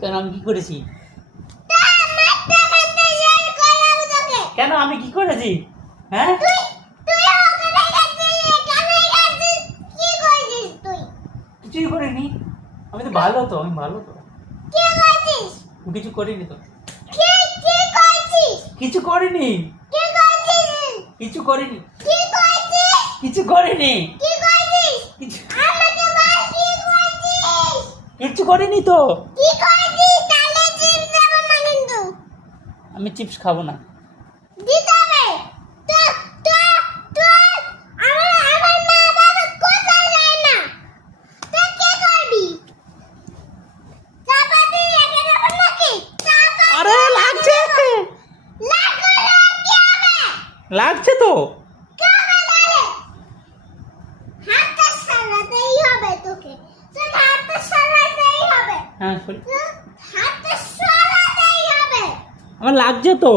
কেন আমি কি করেছি? কেন আমি কি করেছি? হ্যাঁ কিছুই করিনি। আমি তো ভালো তো, আমি ভালো তো, কিছু করিনি তো, কিছু করিনি, কিছু করিনি, কিছু করিনি, কিছু করিনি তো। আমি চিপস খাবো না। আরে লাগছে, লাগছে তো। হ্যাঁ আমার লাগছে তো।